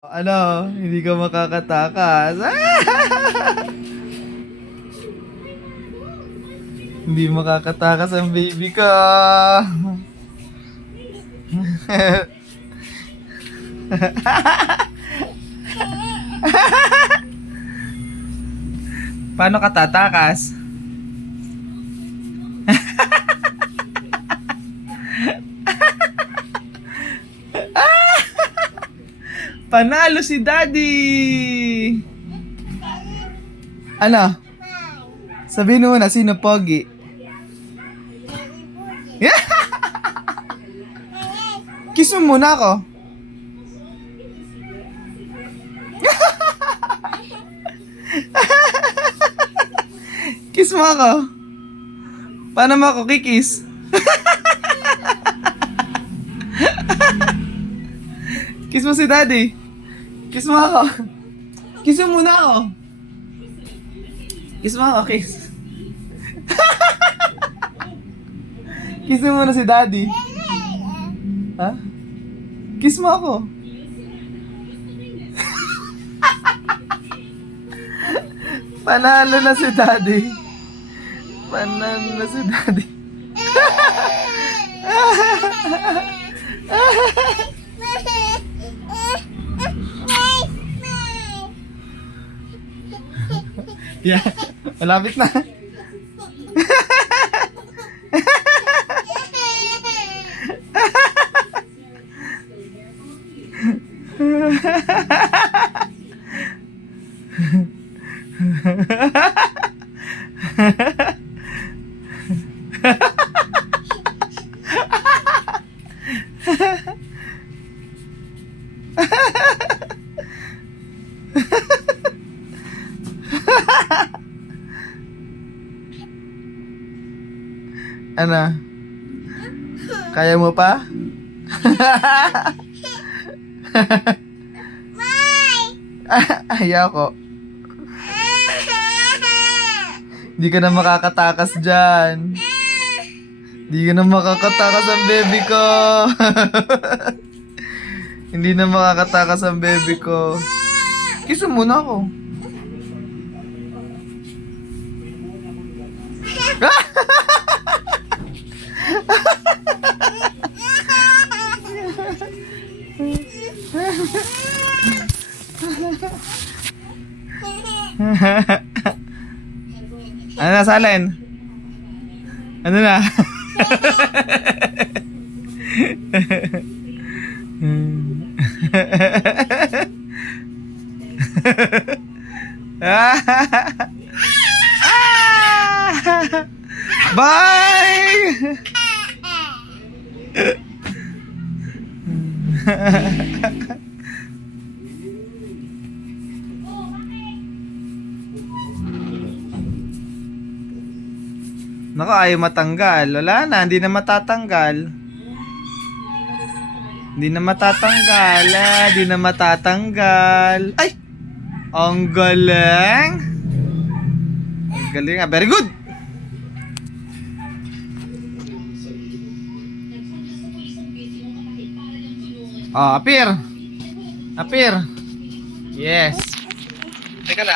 Ano, hindi ka makakatakas. Hindi makakatakas ang baby ko. Paano ka tatakas? Panalo si Daddy! Ano? Sabihin mo na, sino pogi? Kiss mo muna ako. Kiss mo ako. Paano mo ako kikis? Kiss mo si Daddy. Kiss mo ako. Kiss mo muna ako. Kiss mo ako, kiss. Kiss mo muna si Daddy. Ha? Kiss mo ako. Panalo na si Daddy. Panalo na si Daddy. Yeah, malapit na. Ano? Kaya mo pa? Ayaw ko. Hindi ka na makakatakas dyan. Hindi ka na makakatakas ang baby ko. Hindi na makakatakas ang baby ko. Kiss mo muna ako. Ano na, Salen? Ano na? Bye! Nako, ayaw matanggal. Wala na, hindi na matatanggal. Hindi na matatanggal. Hindi na matatanggal. Ay! Ang galing! Ang galing ah. Very good! Oh, appear! Appear! Yes! Teka lang.